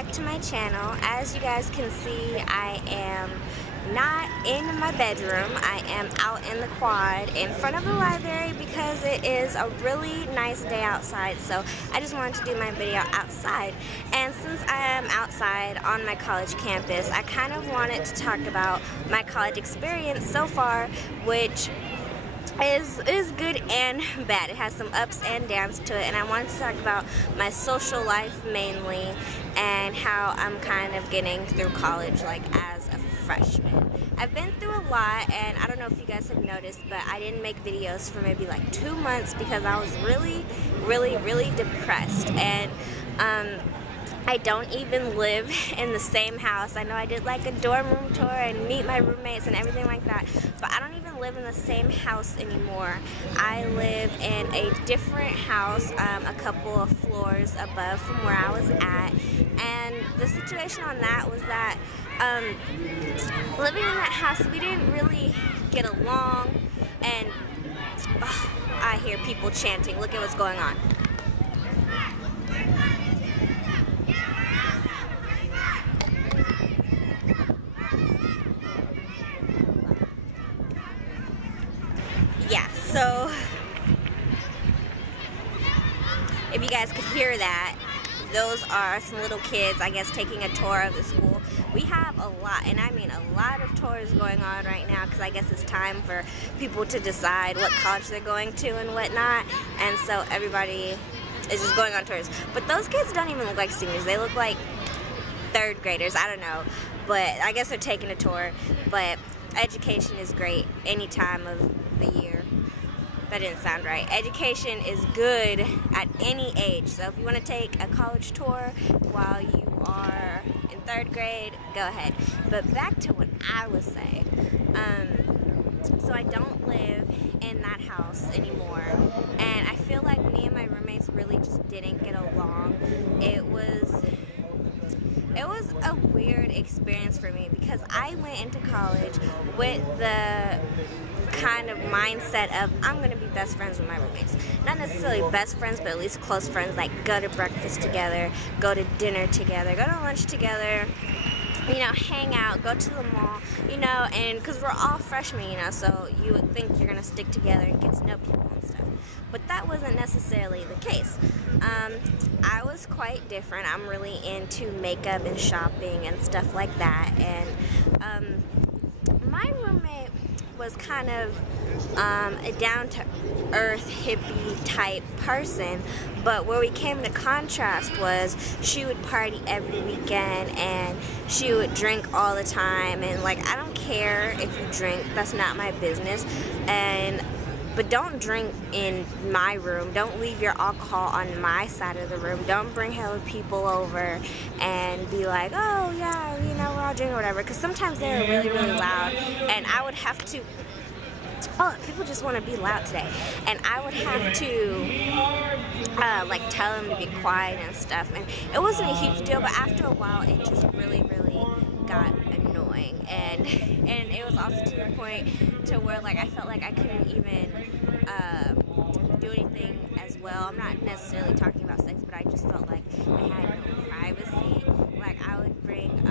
back to my channel. As you guys can see, I am not in my bedroom. I am out in the quad in front of the library because it is a really nice day outside, so I just wanted to do my video outside. And since I am outside on my college campus, I kind of wanted to talk about my college experience so far, which is good and bad. It has some ups and downs to it, and I wanted to talk about my social life mainly and how I'm kind of getting through college like as a freshman. I've been through a lot, and I don't know if you guys have noticed, but I didn't make videos for maybe like 2 months because I was really depressed. And I don't even live in the same house. I know I did like a dorm room tour and meet my roommates and everything like that, but I don't even live in the same house anymore. I live in a different house, a couple of floors above from where I was at. And the situation on that was that living in that house, we didn't really get along, and I hear people chanting. Look at what's going on. Yeah, so if you guys could hear that, those are some little kids, I guess, taking a tour of the school. We have a lot, and I mean a lot of tours going on right now because I guess it's time for people to decide what college they're going to and whatnot, and so everybody is just going on tours. But those kids don't even look like seniors. They look like third graders. I don't know, but I guess they're taking a tour. But education is great any time of the year. That didn't sound right. Education is good at any age. So if you want to take a college tour while you are in 3rd grade, go ahead. But back to what I was saying. So I don't live in that house anymore, and I feel like me and my roommates really just didn't get along. It was a weird experience for me because I went into college with the kind of mindset of I'm going to be best friends with my roommates. Not necessarily best friends, but at least close friends, like go to breakfast together, go to dinner together, go to lunch together, you know, hang out, go to the mall, you know, and because we're all freshmen, you know, so you would think you're going to stick together and get to know people and stuff. But that wasn't necessarily the case. I was quite different. I'm really into makeup and shopping and stuff like that, and my roommate was kind of a down-to-earth hippie type person, but where we came to contrast was she would party every weekend and she would drink all the time, and like, I don't care if you drink, that's not my business, but don't drink in my room. Don't leave your alcohol on my side of the room. Don't bring hella people over and be like, oh yeah, you know, we're all drinking or whatever, because sometimes they're really loud, and I would have to, oh, people just want to be loud today, and I would have to like tell them to be quiet and stuff, and it wasn't a huge deal, but after a while it just really got annoying, and it was also to the point to where like I felt like I couldn't even do anything as well. I'm not necessarily talking about sex, but I just felt like I had no privacy. Like I would bring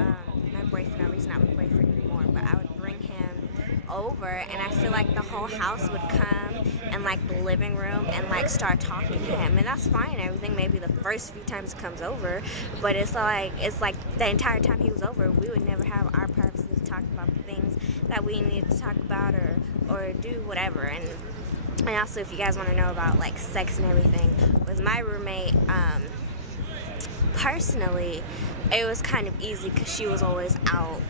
my boyfriend, or he's not my boyfriend anymore, but I would bring him over, and I feel like the whole house would come and like the living room and like start talking to him, and that's fine and everything, maybe the first few times he comes over, but it's like the entire time he was over, we would never have our privacy to talk about the things that we needed to talk about or do whatever. And also, if you guys want to know about like sex and everything, with my roommate, personally, it was kind of easy because she was always out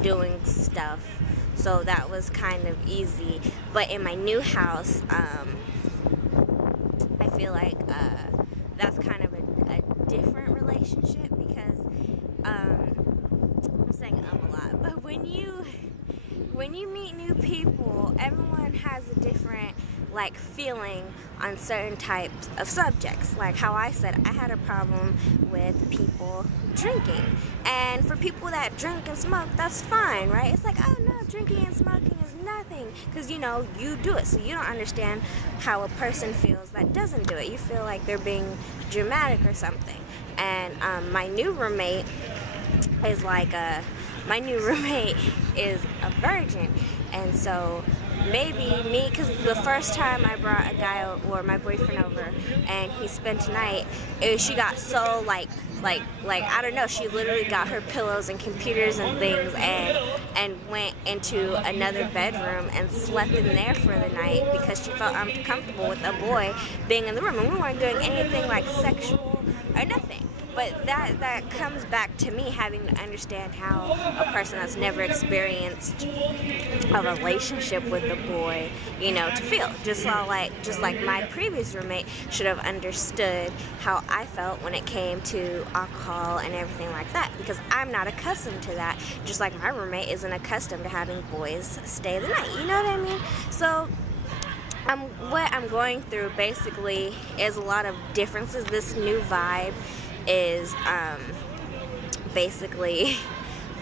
doing stuff, so that was kind of easy. But in my new house, I feel like that's kind of a different relationship because I'm saying a lot, but when you meet new people, everyone has a different like feeling on certain types of subjects. Like how I said, I had a problem with people drinking, and for people that drink and smoke, that's fine, right? It's like, oh no, drinking and smoking is nothing, because you know, you do it, so you don't understand how a person feels that doesn't do it. You feel like they're being dramatic or something. And my new roommate is like a virgin, and so maybe me, because the first time I brought a guy or my boyfriend over and he spent a night, she got so like I don't know, she literally got her pillows and computers and things and went into another bedroom and slept in there for the night because she felt uncomfortable with a boy being in the room, and we weren't doing anything like sexual or nothing. But that comes back to me having to understand how a person that's never experienced a relationship with a boy, you know, to feel. Just like my previous roommate should have understood how I felt when it came to alcohol and everything like that, because I'm not accustomed to that. Just like my roommate isn't accustomed to having boys stay the night. You know what I mean? So what I'm going through basically is a lot of differences. This new vibe is basically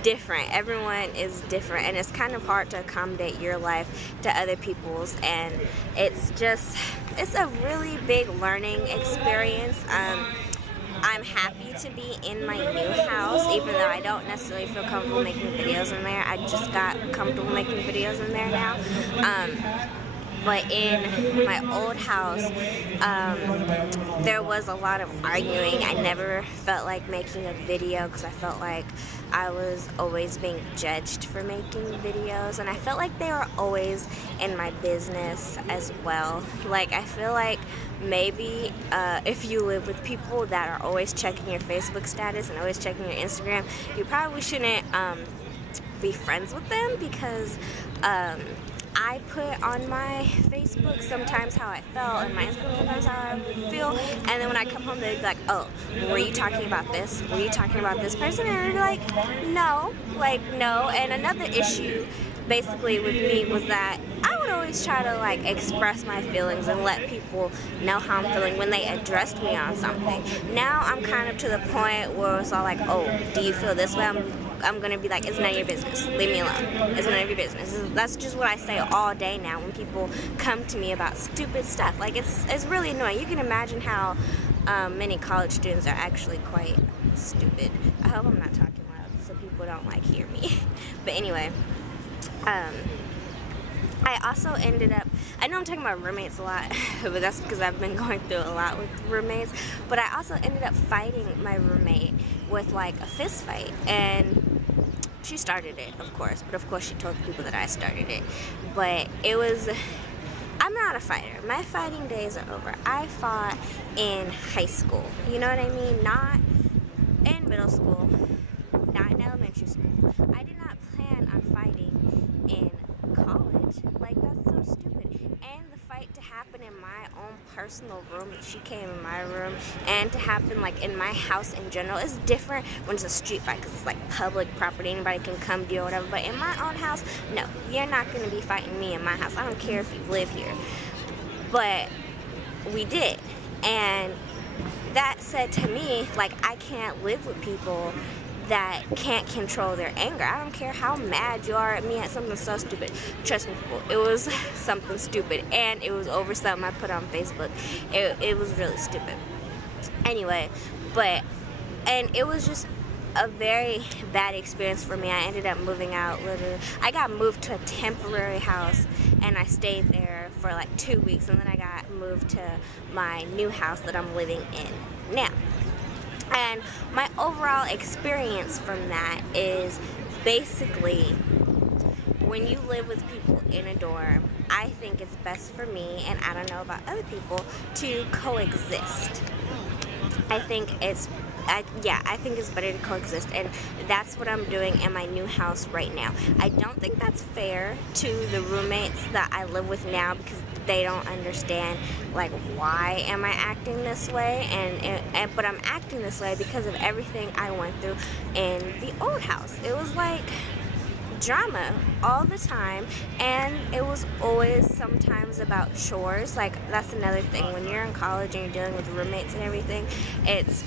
different. Everyone is different, and it's kind of hard to accommodate your life to other people's, and it's a really big learning experience. I'm happy to be in my new house, even though I don't necessarily feel comfortable making videos in there. I just got comfortable making videos in there now. But in my old house, there was a lot of arguing. I never felt like making a video because I felt like I was always being judged for making videos, and I felt like they were always in my business as well. Like, I feel like maybe if you live with people that are always checking your Facebook status and always checking your Instagram, you probably shouldn't be friends with them, because I put on my Facebook sometimes how I felt, and my Instagram sometimes how I feel, and then when I come home they'd be like, oh, were you talking about this? Were you talking about this person? And I'd be like, no. And another issue basically with me was that I would always try to like express my feelings and let people know how I'm feeling when they addressed me on something. Now I'm kind of to the point where it's all like, oh, do you feel this way? I'm gonna be like, it's none of your business. Leave me alone. It's none of your business. That's just what I say all day now when people come to me about stupid stuff. Like, it's really annoying. You can imagine how many college students are actually quite stupid. I hope I'm not talking loud so people don't like hear me. But anyway, I also ended up, I know I'm talking about roommates a lot, but that's because I've been going through a lot with roommates, but I also ended up fighting my roommate with like a fist fight, and she started it, of course, but of course she told the people that I started it. But it was, I'm not a fighter. My fighting days are over. I fought in high school, you know what I mean? Not in middle school, not in elementary school. I did not plan on fighting in college. Like, that's so stupid. And the fight to happen in my own personal room, she came in my room, and to happen like in my house in general is different when it's a street fight, because it's like public property, anybody can come do or whatever. But in my own house, no, you're not going to be fighting me in my house. I don't care if you live here. But we did, and that said to me, like, I can't live with people that can't control their anger. I don't care how mad you are at me at something so stupid. Trust me, people, it was something stupid, and it was over something I put on Facebook. It was really stupid. Anyway, and it was just a very bad experience for me. I ended up moving out, literally. I got moved to a temporary house, and I stayed there for like 2 weeks, and then I got moved to my new house that I'm living in now. And my overall experience from that is basically, when you live with people in a dorm, I think it's best for me, and I don't know about other people, to coexist. I think it's better to coexist, and that's what I'm doing in my new house right now. I don't think that's fair to the roommates that I live with now, because they don't understand, like, why am I acting this way, but I'm acting this way because of everything I went through in the old house. It was like drama all the time, and it was always sometimes about chores. Like, that's another thing. When you're in college and you're dealing with roommates and everything, it's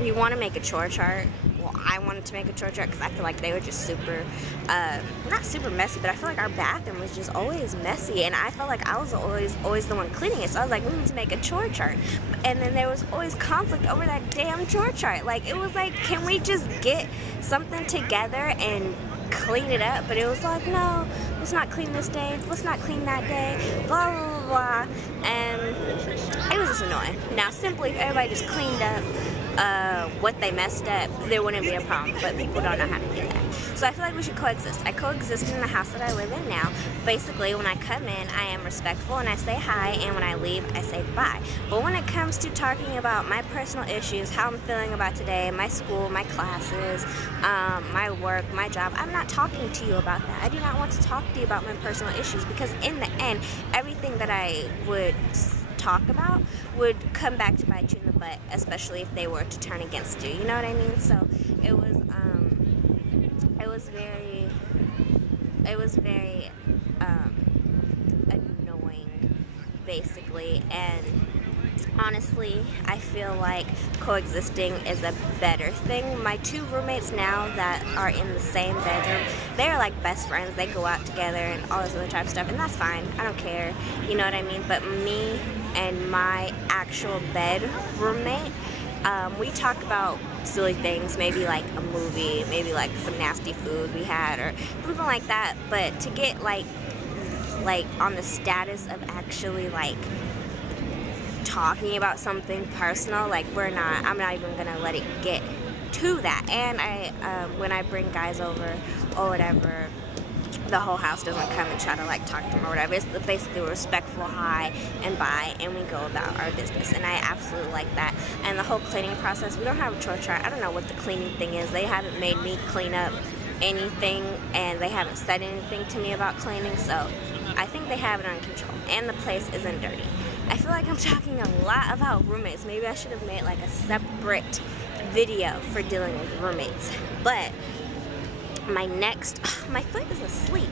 we want to make a chore chart. Well, I wanted to make a chore chart because I feel like they were just super, not super messy, but I feel like our bathroom was just always messy, and I felt like I was always the one cleaning it. So I was like, we need to make a chore chart. And then there was always conflict over that damn chore chart. Like, it was like, can we just get something together and clean it up? But it was like, no, let's not clean this day, let's not clean that day, blah blah blah, and it was just annoying. Now, simply if everybody just cleaned up what they messed up, there wouldn't be a problem, but people don't know how to do that. So I feel like we should coexist. I coexist in the house that I live in now. Basically, when I come in, I am respectful and I say hi, and when I leave, I say bye. But when it comes to talking about my personal issues, how I'm feeling about today, my school, my classes, my work, my job, I'm not talking to you about that. I do not want to talk to you about my personal issues, because in the end, everything that I would talk about would come back to bite you in the butt, especially if they were to turn against you. You know what I mean? So it was very annoying, basically. And honestly, I feel like coexisting is a better thing. My two roommates now that are in the same bedroom, they're like best friends. They go out together and all this other type of stuff, and that's fine. I don't care. You know what I mean? But me and my actual bed roommate, we talk about silly things, maybe like a movie, maybe like some nasty food we had or something like that. But to get like on the status of actually like talking about something personal, like I'm not even gonna let it get to that. And when I bring guys over or whatever, the whole house doesn't come and try to like talk to them or whatever. It's basically a respectful hi and bye, and we go about our business, and I absolutely like that. And the whole cleaning process, we don't have a chore chart. I don't know what the cleaning thing is. They haven't made me clean up anything, and they haven't said anything to me about cleaning, so I think they have it under control, and the place isn't dirty. I feel like I'm talking a lot about roommates. Maybe I should have made like a separate video for dealing with roommates. But my foot is asleep.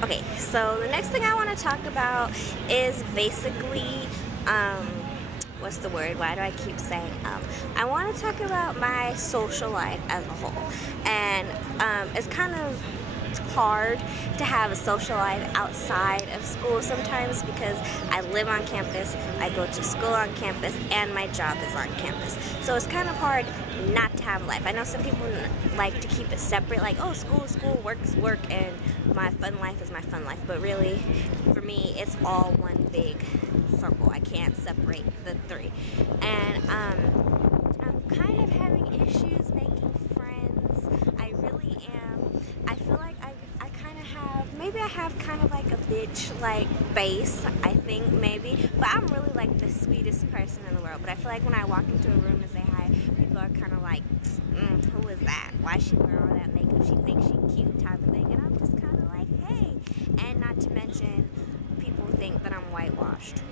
Okay, so the next thing I want to talk about is basically, what's the word? Why do I keep saying I want to talk about my social life as a whole. And it's kind of hard to have a social life outside of school sometimes, because I live on campus, I go to school on campus, and my job is on campus. So it's kind of hard not to have a life. I know some people like to keep it separate, like, oh, school is school, work is work, and my fun life is my fun life. But really, for me, it's all one big circle. I can't separate the three. And I'm kind of having issues making friends. I really am. I feel like I kind of have, maybe I have kind of like a bitch-like face, I think, maybe. But I'm really like the sweetest person in the world. But I feel like when I walk into a room and say hi, people are kind of like, who is that? Why is she wearing all that makeup? She thinks she's cute type of thing. And I'm just kind of like, hey. And not to mention, people think that I'm whitewashed.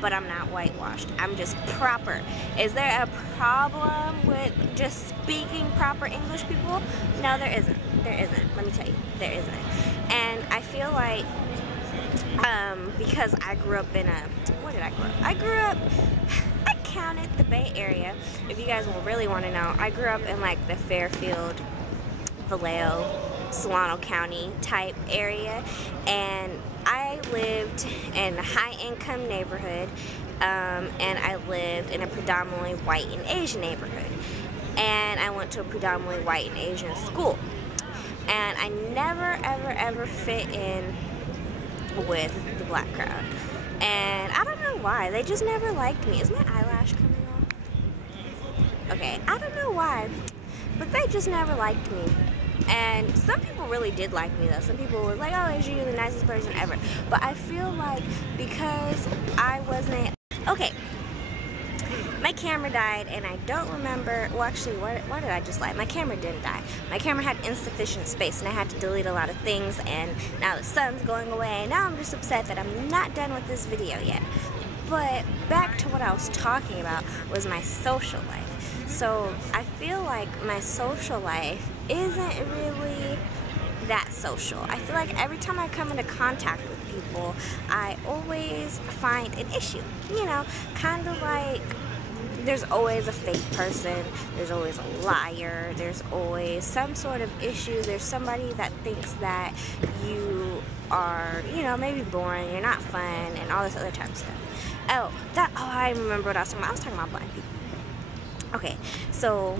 But I'm not whitewashed. I'm just proper. Is there a problem with just speaking proper English, people? No, there isn't. There isn't. Let me tell you, there isn't. And I feel like, because I grew up in where did I grow up? I grew up, I counted the Bay Area. If you guys will really want to know, I grew up in like the Fairfield, Vallejo, Solano County type area, and I lived in a high-income neighborhood, and I lived in a predominantly white and Asian neighborhood, and I went to a predominantly white and Asian school, and I never, ever, ever fit in with the black crowd, and I don't know why. They just never liked me. Is my eyelash coming off? Okay, I don't know why, but they just never liked me. And some people really did like me though. Some people were like, oh, Asia, you're the nicest person ever. But I feel like because I wasn't, okay, my camera died and I don't remember, well actually, why did I just lie? My camera didn't die. My camera had insufficient space and I had to delete a lot of things, and now the sun's going away, and now I'm just upset that I'm not done with this video yet. But back to what I was talking about was my social life. So I feel like my social life isn't really that social. I feel like every time I come into contact with people, I always find an issue. You know, kind of like there's always a fake person, there's always a liar, there's always some sort of issue, there's somebody that thinks that you are, you know, maybe boring, you're not fun, and all this other type of stuff. I remember what I was talking about. I was talking about black people. Okay, so,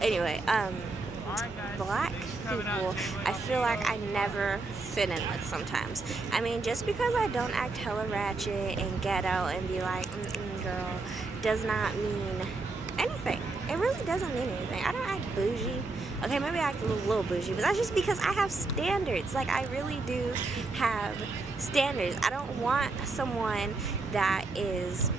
anyway, black people, I feel like I never fit in with sometimes. I mean, just because I don't act hella ratchet and ghetto and be like, girl, does not mean anything. It really doesn't mean anything. I don't act bougie. Okay, maybe I act a little bougie, but that's just because I have standards. Like, I really do have standards. I don't want someone that is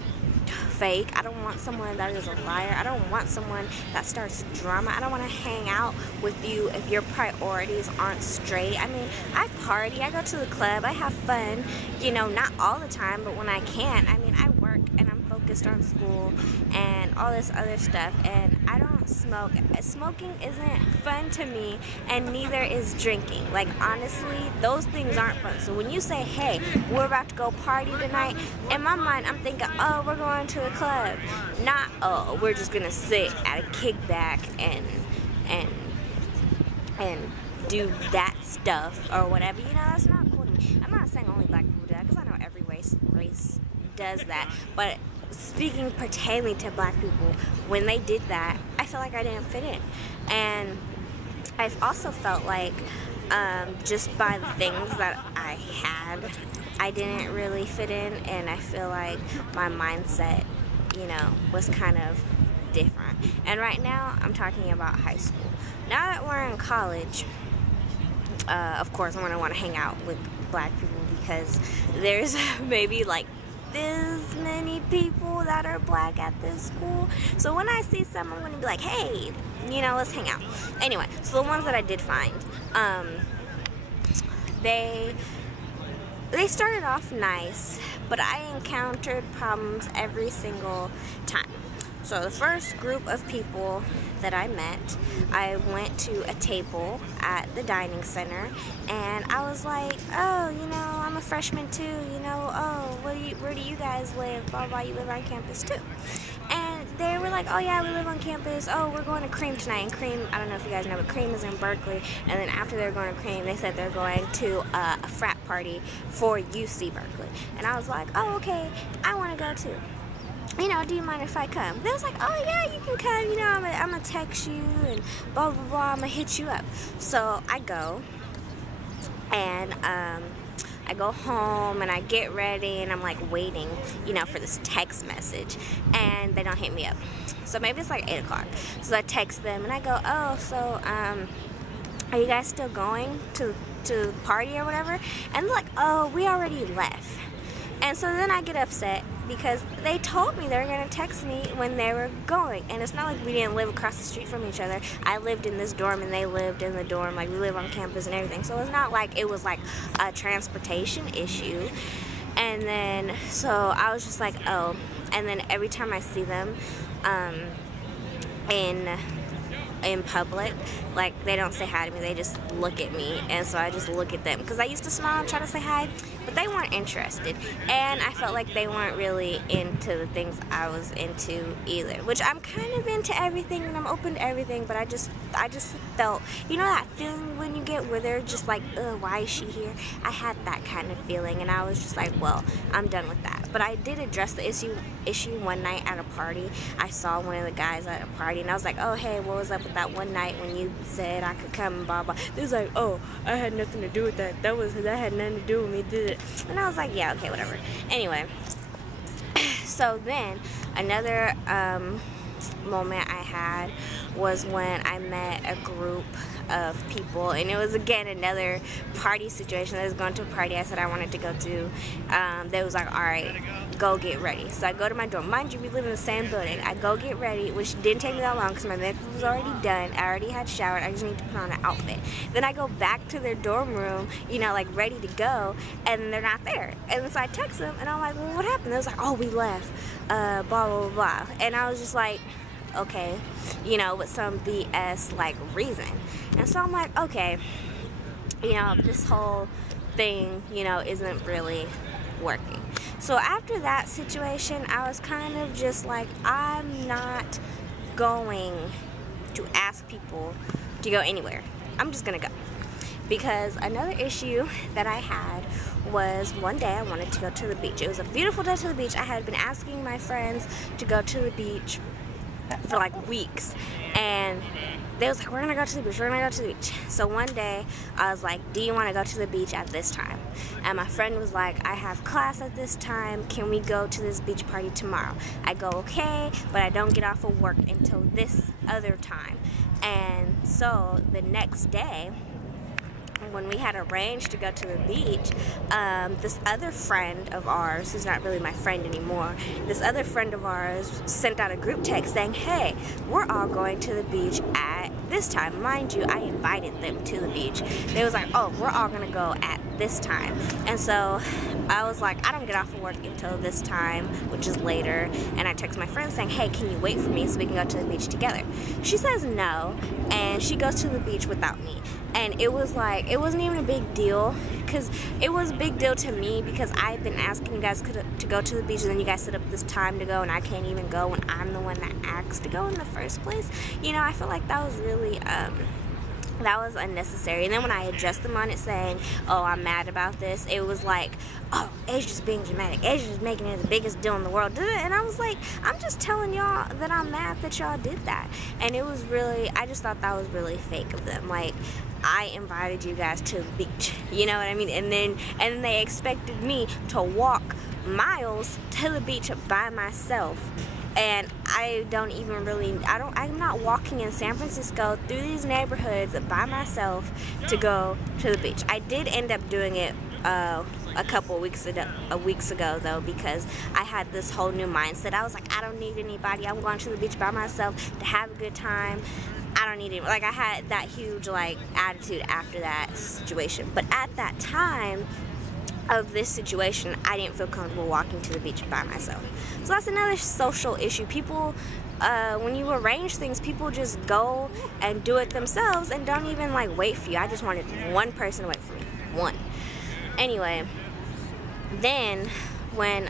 fake. I don't want someone that is a liar. I don't want someone that starts drama. I don't want to hang out with you if your priorities aren't straight. I mean, I party, I go to the club, I have fun, you know, not all the time, but when I can. I mean, I work and I'm focused on school and all this other stuff, and I don't smoke. Smoking isn't fun to me, and neither is drinking. Like, honestly, those things aren't fun. So when you say, hey, we're about to go party tonight, in my mind, I'm thinking, oh, we're going to a club. Not, oh, we're just gonna sit at a kickback and do that stuff or whatever. You know, that's not cool to me. I'm not saying only black people do that, because I know every race does that, but speaking pertaining to black people, when they did that, I felt like I didn't fit in. And I've also felt like just by the things that I had, I didn't really fit in, and I feel like my mindset, you know, was kind of different. And right now, I'm talking about high school. Now that we're in college, of course, I'm going to want to hang out with black people, because there's maybe like this many people that are black at this school. So when I see some, I'm going to be like, hey, you know, let's hang out. Anyway, so the ones that I did find, they started off nice, but I encountered problems every single time. So the first group of people that I met, I went to a table at the dining center, and I was like, oh, you know, I'm a freshman too, you know, oh, where do you guys live, blah, blah, you live on campus too. And they were like, oh yeah, we live on campus, oh, we're going to Cream tonight. And Cream, I don't know if you guys know, but Cream is in Berkeley. And then after they're going to Cream, they said they're going to a frat party for UC Berkeley. And I was like, oh, okay, I want to go too. You know, do you mind if I come? They was like, oh yeah, you can come, you know, I'm gonna text you and blah, blah, blah, I'm gonna hit you up. So I go, and I go home and I get ready and I'm like waiting, you know, for this text message, and they don't hit me up. So maybe it's like 8 o'clock. So I text them and I go, oh, so are you guys still going to party or whatever? And they're like, oh, we already left. And so then I get upset, because they told me they were going to text me when they were going. And it's not like we didn't live across the street from each other. I lived in this dorm and they lived in the dorm. Like, we live on campus and everything. So it's not like it was like a transportation issue. And then, so I was just like, oh. And then every time I see them in public, like, they don't say hi to me, they just look at me, and so I just look at them, because I used to smile and try to say hi, but they weren't interested, and I felt like they weren't really into the things I was into either, which I'm kind of into everything, and I'm open to everything, but I just felt, you know that feeling when you get where they're just like, ugh, why is she here? I had that kind of feeling, and I was just like, well, I'm done with that. But I did address the issue one night at a party. I saw one of the guys at a party, and I was like, oh, hey, what was up with that one night when you said I could come and blah, blah. They was like, oh, I had nothing to do with that. That had nothing to do with me, did it? And I was like, yeah, okay, whatever. Anyway, so then another moment I had was when I met a group of people, and it was again another party situation. I was going to a party I said I wanted to go to. They was like, all right, go get ready. So I go to my dorm. Mind you, we live in the same building. I go get ready, which didn't take me that long because my makeup was already done. I already had showered. I just need to put on an outfit. Then I go back to their dorm room, you know, like ready to go, and they're not there. And so I text them, and I'm like, well, what happened? They was like, oh, we left, blah, blah, blah. And I was just like, okay, you know, with some BS like reason. And so I'm like, okay, you know, this whole thing, you know, isn't really working. So after that situation, I was kind of just like, I'm not going to ask people to go anywhere. I'm just gonna go. Because another issue that I had was one day I wanted to go to the beach. It was a beautiful day to the beach. I had been asking my friends to go to the beach for like weeks, and they was like, we're gonna go to the beach, we're gonna go to the beach. So one day I was like, do you want to go to the beach at this time? And my friend was like, I have class at this time, can we go to this beach party tomorrow? I go, okay, but I don't get off of work until this other time. And so the next day, when we had arranged to go to the beach, this other friend of ours, who's not really my friend anymore, this other friend of ours sent out a group text saying, hey, we're all going to the beach at this time. Mind you, I invited them to the beach. They was like, oh, we're all gonna go at this time. And so I was like, I don't get off of work until this time, which is later. And I text my friend saying, hey, can you wait for me so we can go to the beach together? She says no, and she goes to the beach without me. And it was like, it wasn't even a big deal, because it was a big deal to me because I've been asking you guys to go to the beach, and then you guys set up this time to go, and I can't even go when I'm the one that asked to go in the first place. You know, I feel like that was really, that was unnecessary. And then when I addressed them on it saying, oh, I'm mad about this, it was like, oh, Asia's being dramatic, Asia's making it the biggest deal in the world. And I was like, I'm just telling y'all that I'm mad that y'all did that. And it was really, I just thought that was really fake of them. Like, I invited you guys to the beach, you know what I mean? And then they expected me to walk miles to the beach by myself. And I don't even really, I'm not walking in San Francisco through these neighborhoods by myself to go to the beach. I did end up doing it a couple weeks ago though, because I had this whole new mindset. I was like, I don't need anybody. I'm going to the beach by myself to have a good time. I don't need it. Like, I had that huge like attitude after that situation. But at that time of this situation, I didn't feel comfortable walking to the beach by myself. So that's another social issue. People, when you arrange things, people just go and do it themselves and don't even like wait for you. I just wanted one person to wait for me. One. Anyway, then when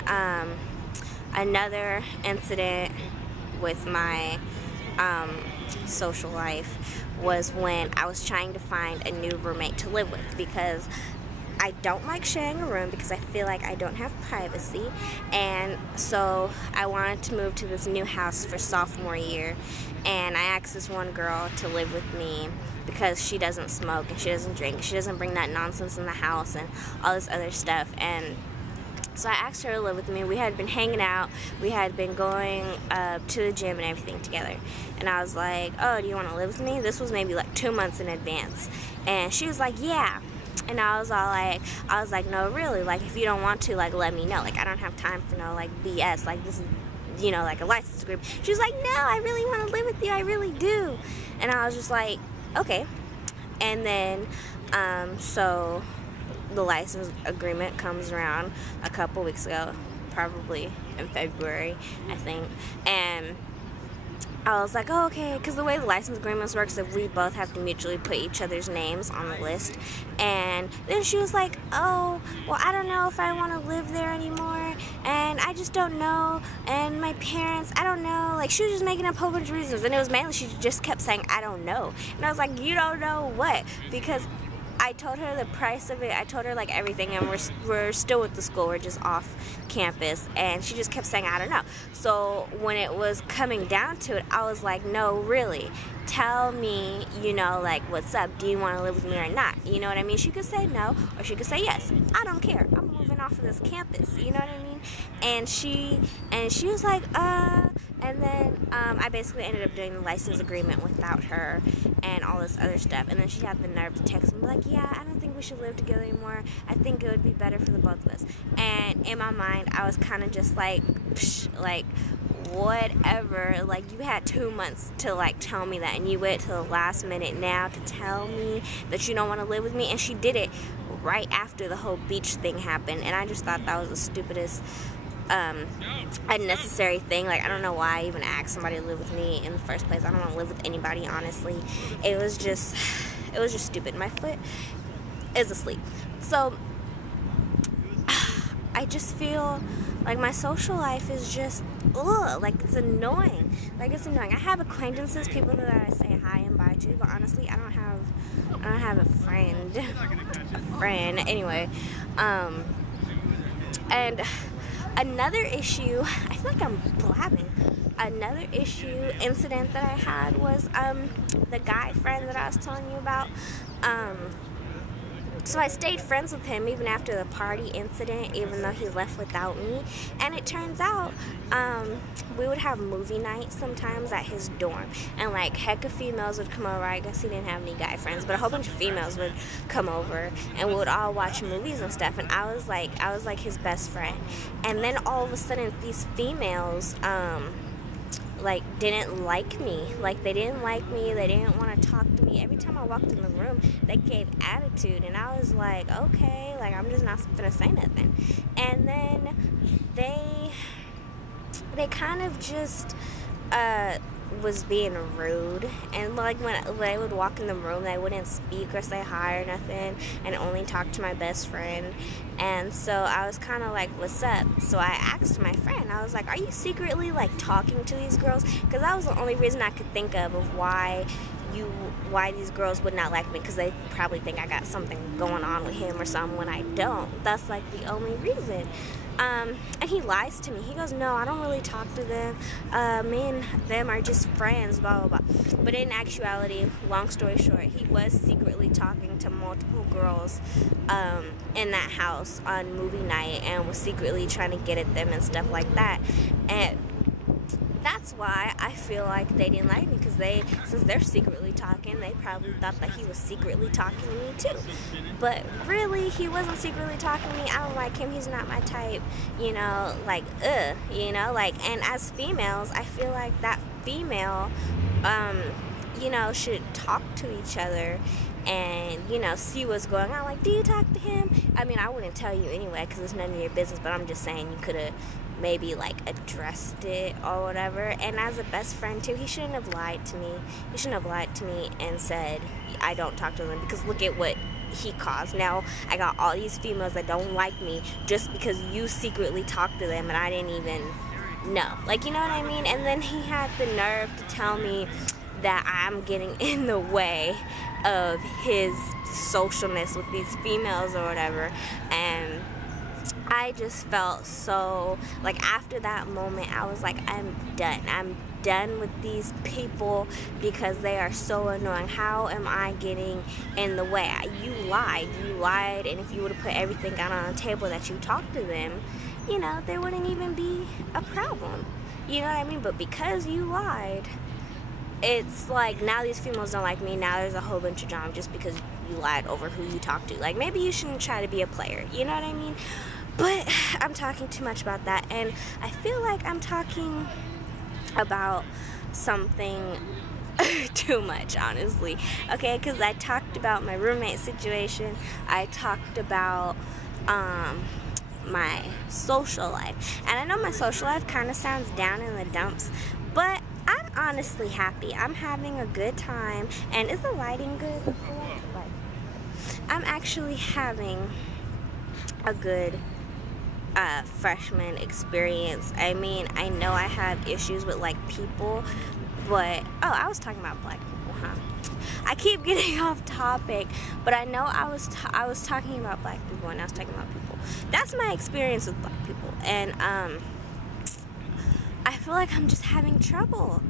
another incident with my social life was when I was trying to find a new roommate to live with, because I don't like sharing a room because I feel like I don't have privacy. And so I wanted to move to this new house for sophomore year, and I asked this one girl to live with me because she doesn't smoke and she doesn't drink, she doesn't bring that nonsense in the house and all this other stuff. And so I asked her to live with me. We had been hanging out, we had been going to the gym and everything together. And I was like, oh, do you want to live with me? This was maybe like 2 months in advance. And she was like, yeah. And I was like, no, really, like, if you don't want to, like, let me know. Like, I don't have time for no, like, BS. Like, this is, you know, like a license agreement. She was like, no, I really want to live with you. I really do. And I was just like, okay. And then, so the license agreement comes around a couple weeks ago, probably in February, I think. And I was like, oh, okay, because the way the license agreements works, that we both have to mutually put each other's names on the list. And then she was like, oh, well, I don't know if I want to live there anymore, and I just don't know, and my parents, I don't know. Like, she was just making up a whole bunch of reasons, and it was mainly she just kept saying, I don't know. And I was like, you don't know what? Because I told her the price of it, I told her like everything, and we're still with the school, we're just off campus, and she just kept saying, I don't know. So when it was coming down to it, I was like, no, really, tell me, you know, like, what's up, do you want to live with me or not? You know what I mean? She could say no, or she could say yes. I don't care, I'm moving off of this campus, you know what I mean? And she was like, and then I basically ended up doing the license agreement without her and all this other stuff. And then she had the nerve to text me like, yeah, I don't think we should live together anymore. I think it would be better for the both of us. And in my mind, I was kind of just like, psh, like, whatever. Like, you had 2 months to like tell me that, and you wait till the last minute now to tell me that you don't want to live with me. And she did it right after the whole beach thing happened, and I just thought that was the stupidest unnecessary thing. Like, I don't know why I even asked somebody to live with me in the first place. I don't want to live with anybody, honestly. It was just stupid. My foot is asleep. So I just feel like my social life is just, ugh, like it's annoying. Like it's annoying. I have acquaintances, people that I say hi and bye to, but honestly, I don't have a friend. Anyway, and another issue, I feel like I'm blabbing. Another incident that I had was the guy friend that I was telling you about. So I stayed friends with him even after the party incident, even though he left without me. And it turns out we would have movie nights sometimes at his dorm, and like heck of females would come over. I guess he didn't have any guy friends, but a whole bunch of females would come over, and we would all watch movies and stuff. And I was like his best friend. And then all of a sudden, these females like didn't like me. Like they didn't like me. They didn't want to talk to me. Every time I walked in the room, they gave attitude, and I was like, okay, like I'm just not gonna say nothing. And then they kind of just was being rude, and like when they would walk in the room, they wouldn't speak or say hi or nothing, and only talk to my best friend. And so I was kind of like, what's up? So I asked my friend, I was like, are you secretly like talking to these girls? Because that was the only reason I could think of why these girls would not like me, because they probably think I got something going on with him or something when I don't. That's like the only reason. And he lies to me. He goes, no, I don't really talk to them. Me and them are just friends, blah, blah, blah. But in actuality, long story short, he was secretly talking to multiple girls in that house on movie night, and was secretly trying to get at them and stuff like that. And that's why I feel like they didn't like me, because since they're secretly talking, they probably thought that he was secretly talking to me too. But really, he wasn't secretly talking to me. I don't like him. He's not my type. You know, like, you know, like, and as females, I feel like that female, you know, should talk to each other and, you know, see what's going on. Like, do you talk to him? I mean, I wouldn't tell you anyway, because it's none of your business, but I'm just saying you could have maybe like addressed it or whatever. And as a best friend too, he shouldn't have lied to me. He shouldn't have lied to me and said I don't talk to them, because look at what he caused. Now I got all these females that don't like me just because you secretly talked to them and I didn't even know. Like, you know what I mean? And then he had the nerve to tell me that I'm getting in the way of his socialness with these females or whatever. And I just felt so, like, after that moment, I was like, I'm done with these people, because they are so annoying. How am I getting in the way? You lied, and if you would have put everything out on the table that you talked to them, you know, there wouldn't even be a problem. You know what I mean? But because you lied, it's like now these females don't like me. Now there's a whole bunch of drama just because you lied over who you talked to. Like, maybe you shouldn't try to be a player. You know what I mean? But I'm talking too much about that, and I feel like I'm talking about something too much, honestly. Okay, because I talked about my roommate situation. I talked about my social life, and I know my social life kind of sounds down in the dumps, but I'm honestly happy. I'm having a good time. And is the lighting good? I'm actually having a good freshman experience. I mean, I know I have issues with like people, but I was talking about black people, huh? I keep getting off topic, but I know I was talking about black people, and I was talking about people. That's my experience with black people, and I feel like I'm just having trouble,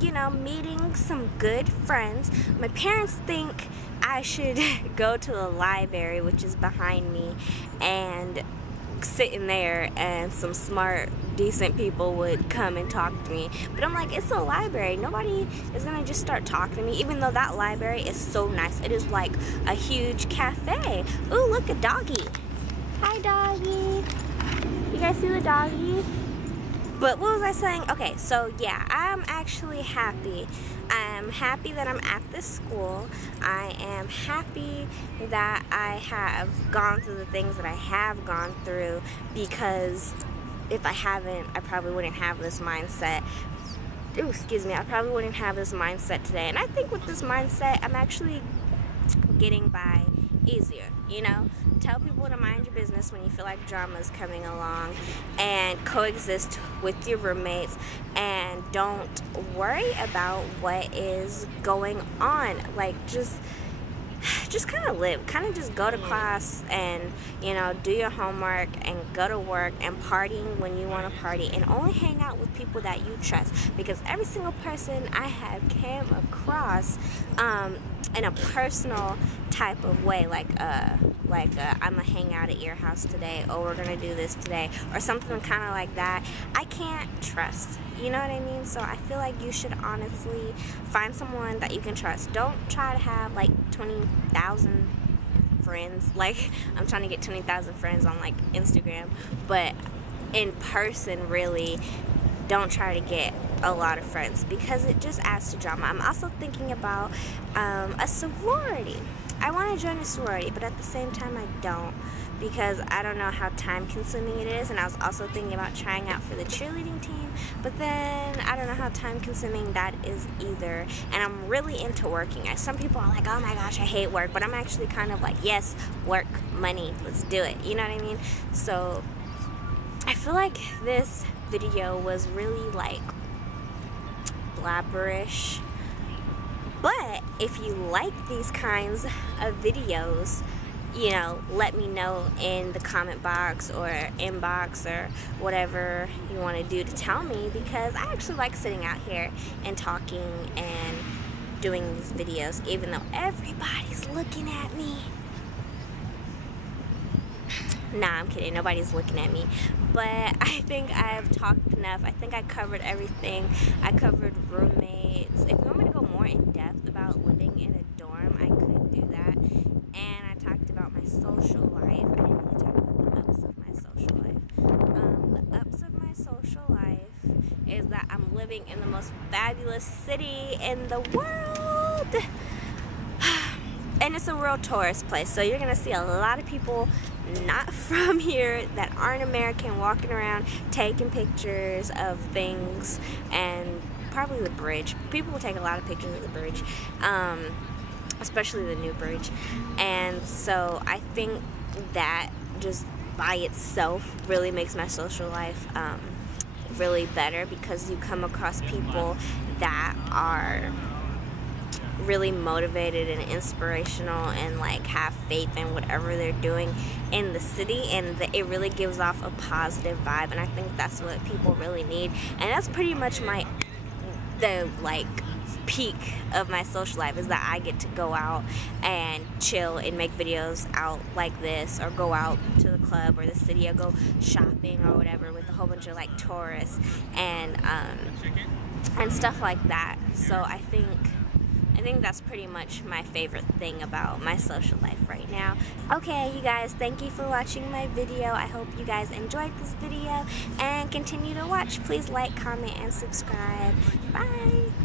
you know, meeting some good friends. My parents think I should go to the library, which is behind me, and sit in there, and some smart, decent people would come and talk to me. But I'm like, it's a library. Nobody is gonna just start talking to me, even though that library is so nice. It is like a huge cafe. Ooh, look, a doggy. Hi, doggy. You guys see the doggy? But what was I saying? Okay, so yeah, I'm actually happy. I'm happy that I'm at this school. I am happy that I have gone through the things that I have gone through, because if I haven't, I probably wouldn't have this mindset. Ooh, excuse me, I probably wouldn't have this mindset today. And I think with this mindset, I'm actually getting by easier, you know? tell people to mind your business when you feel like drama is coming along, and coexist with your roommates, and don't worry about what is going on. Like, just kind of live, kind of just go to class and, you know, do your homework and go to work and partying when you want to party, and only hang out with people that you trust, because every single person I have came across in a personal type of way, like I'm gonna hang out at your house today, or we're gonna do this today, or something kind of like that, I can't trust. You know what I mean? So I feel like you should honestly find someone that you can trust. Don't try to have like 20,000 friends. Like, I'm trying to get 20,000 friends on like Instagram, but in person, really, don't try to get a lot of friends, because it just adds to drama. I'm also thinking about a sorority. I want to join a sorority, but at the same time I don't, because I don't know how time consuming it is. And I was also thinking about trying out for the cheerleading team, but then I don't know how time consuming that is either. And I'm really into working. Some people are like, oh my gosh, I hate work, but I'm actually kind of like, yes, work, money, let's do it. You know what I mean? So I feel like this video was really like blabberish, but if you like these kinds of videos, you know, let me know in the comment box or inbox or whatever you want to do to tell me, because I actually like sitting out here and talking and doing these videos, even though everybody's looking at me. Nah, I'm kidding. Nobody's looking at me. But I think I've talked enough. I think I covered everything. I covered roommates. If you want me to go more in depth about living in a dorm, I could do that. And I talked about my social life. I didn't really talk about the ups of my social life. The ups of my social life is that I'm living in the most fabulous city in the world. And it's a real tourist place, so you're gonna see a lot of people not from here that aren't American walking around taking pictures of things, and probably the bridge. People will take a lot of pictures of the bridge, especially the new bridge. And so I think that just by itself really makes my social life really better, because you come across people that are really motivated and inspirational and like have faith in whatever they're doing in the city, and it really gives off a positive vibe. And I think that's what people really need, and that's pretty much the like peak of my social life, is that I get to go out and chill and make videos out like this, or go out to the club or the city, or go shopping or whatever with a whole bunch of like tourists and stuff like that. So I think that's pretty much my favorite thing about my social life right now. Okay, you guys, thank you for watching my video. I hope you guys enjoyed this video and continue to watch. Please like, comment, and subscribe. Bye!